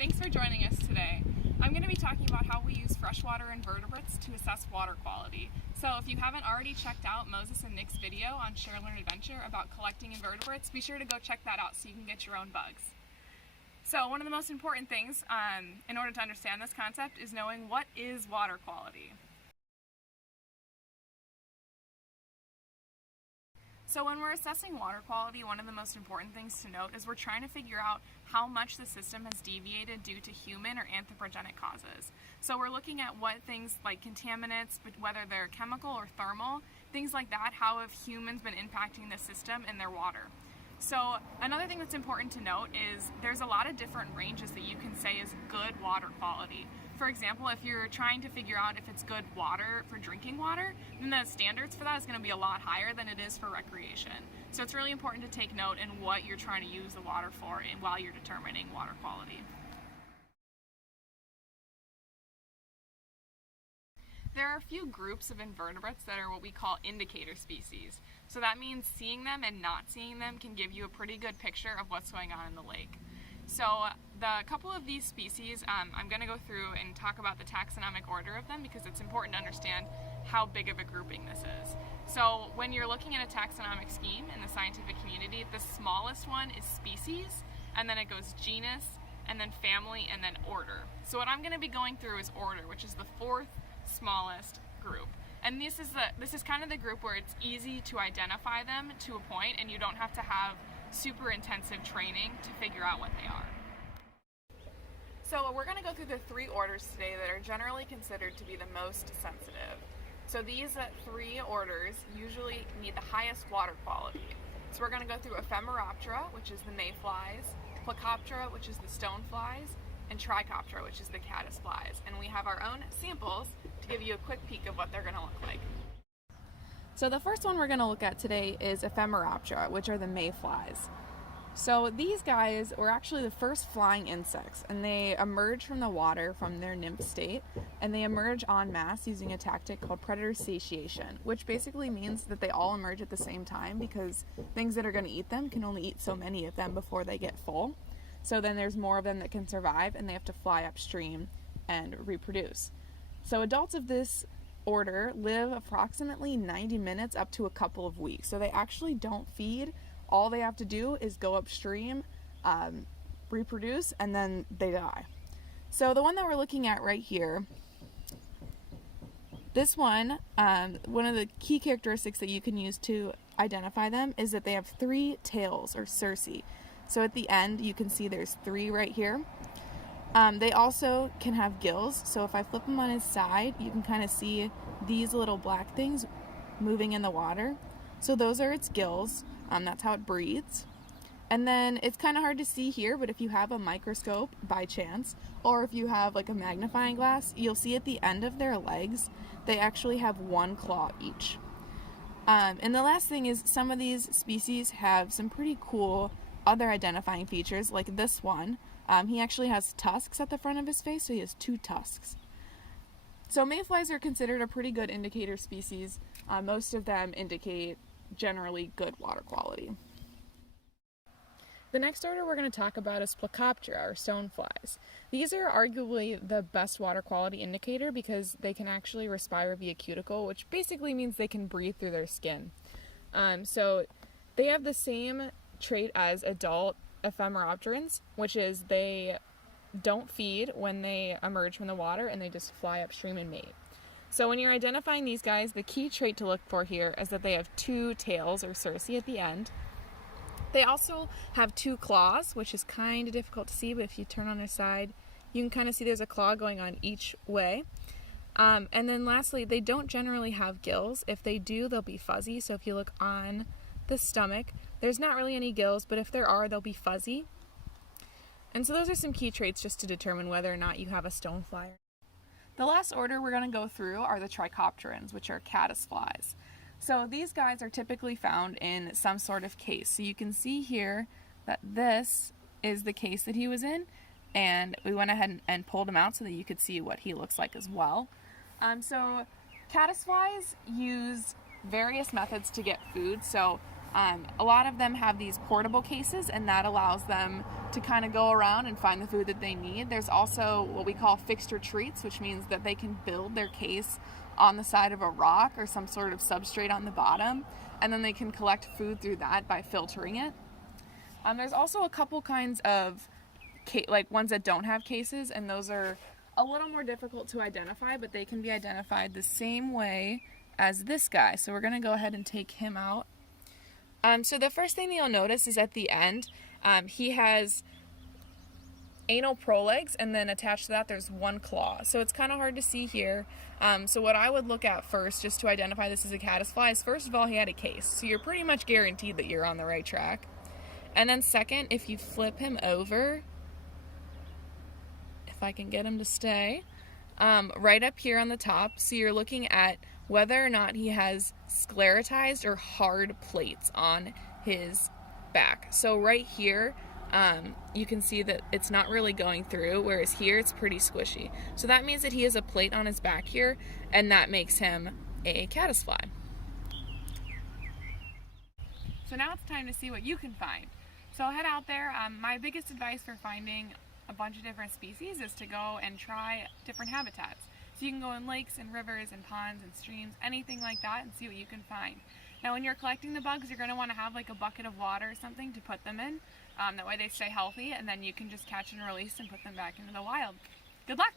Thanks for joining us today. I'm going to be talking about how we use freshwater invertebrates to assess water quality. So if you haven't already checked out Moses and Nick's video on Share Learn Adventure about collecting invertebrates, be sure to go check that out so you can get your own bugs. So one of the most important things in order to understand this concept is knowing what is water quality. So when we're assessing water quality, one of the most important things to note is we're trying to figure out how much the system has deviated due to human or anthropogenic causes. So we're looking at what things like contaminants, but whether they're chemical or thermal, things like that, how have humans been impacting the system and their water. So another thing that's important to note is there's a lot of different ranges that you can say is good water quality. For example, if you're trying to figure out if it's good water for drinking water, then the standards for that is going to be a lot higher than it is for recreation. So it's really important to take note in what you're trying to use the water for and while you're determining water quality. There are a few groups of invertebrates that are what we call indicator species. So that means seeing them and not seeing them can give you a pretty good picture of what's going on in the lake. So the couple of these species, I'm going to go through and talk about the taxonomic order of them because it's important to understand how big of a grouping this is. So when you're looking at a taxonomic scheme in the scientific community, the smallest one is species, and then it goes genus, and then family, and then order. So what I'm going to be going through is order, which is the fourth smallest group. And this is kind of the group where it's easy to identify them to a point and you don't have to have super intensive training to figure out what they are. So we're going to go through the three orders today that are generally considered to be the most sensitive. So these three orders usually need the highest water quality. So we're going to go through Ephemeroptera, which is the Mayflies, Plecoptera, which is the Sown Flies, and Trichoptera, which is the Caddisflies. And we have our own samples to give you a quick peek of what they're going to look like. So the first one we're going to look at today is Ephemeroptera, which are the Mayflies. So these guys were actually the first flying insects, and they emerge from the water from their nymph state, and they emerge en masse using a tactic called predator satiation, which basically means that they all emerge at the same time because things that are going to eat them can only eat so many of them before they get full. So then there's more of them that can survive, and they have to fly upstream and reproduce. So adults of this order live approximately 90 minutes up to a couple of weeks. So they actually don't feed. All they have to do is go upstream, reproduce, and then they die. So the one that we're looking at right here, this one of the key characteristics that you can use to identify them is that they have three tails, or cerci. So at the end, you can see there's three right here. They also can have gills. So if I flip them on his side, you can kind of see these little black things moving in the water. So those are its gills. That's how it breathes. And then it's kind of hard to see here, but if you have a microscope by chance, or if you have like a magnifying glass, you'll see at the end of their legs, they actually have one claw each. And the last thing is some of these species have some pretty cool other identifying features, like this one. He actually has tusks at the front of his face, so he has two tusks. So mayflies are considered a pretty good indicator species. Most of them indicate generally good water quality. The next order we're going to talk about is Plecoptera, or Sown Flies. These are arguably the best water quality indicator because they can actually respire via cuticle, which basically means they can breathe through their skin. So they have the same trait as adult ephemeropterans, which is they don't feed when they emerge from the water and they just fly upstream and mate. So when you're identifying these guys, the key trait to look for here is that they have two tails, or cerci, at the end. They also have two claws, which is kind of difficult to see, but if you turn on their side, you can kind of see there's a claw going on each way. And then lastly, they don't generally have gills. If they do, they'll be fuzzy. So if you look on the stomach, there's not really any gills, but if there are, they'll be fuzzy. And so those are some key traits just to determine whether or not you have a stonefly. The last order we're going to go through are the trichopterans, which are caddisflies. So these guys are typically found in some sort of case. So you can see here that this is the case that he was in, and we went ahead and pulled him out so that you could see what he looks like as well. So caddisflies use various methods to get food. So A lot of them have these portable cases, and that allows them to kind of go around and find the food that they need. There's also what we call fixed retreats, which means that they can build their case on the side of a rock or some sort of substrate on the bottom, and then they can collect food through that by filtering it. There's also a couple kinds of like ones that don't have cases, and those are a little more difficult to identify, but they can be identified the same way as this guy. So we're going to go ahead and take him out. So the first thing that you'll notice is at the end, he has anal prolegs, and then attached to that there's one claw. So it's kind of hard to see here. So what I would look at first, just to identify this as a caddisfly, is first of all, he had a case. So you're pretty much guaranteed that you're on the right track. And then second, if you flip him over, if I can get him to stay, right up here on the top, so you're looking at whether or not he has sclerotized or hard plates on his back. So right here, you can see that it's not really going through, whereas here it's pretty squishy. So that means that he has a plate on his back here, and that makes him a caddisfly. So now it's time to see what you can find. So head out there. My biggest advice for finding a bunch of different species is to go and try different habitats. So you can go in lakes and rivers and ponds and streams, anything like that, and see what you can find. Now when you're collecting the bugs, you're going to want to have like a bucket of water or something to put them in. That way they stay healthy, and then you can just catch and release and put them back into the wild. Good luck!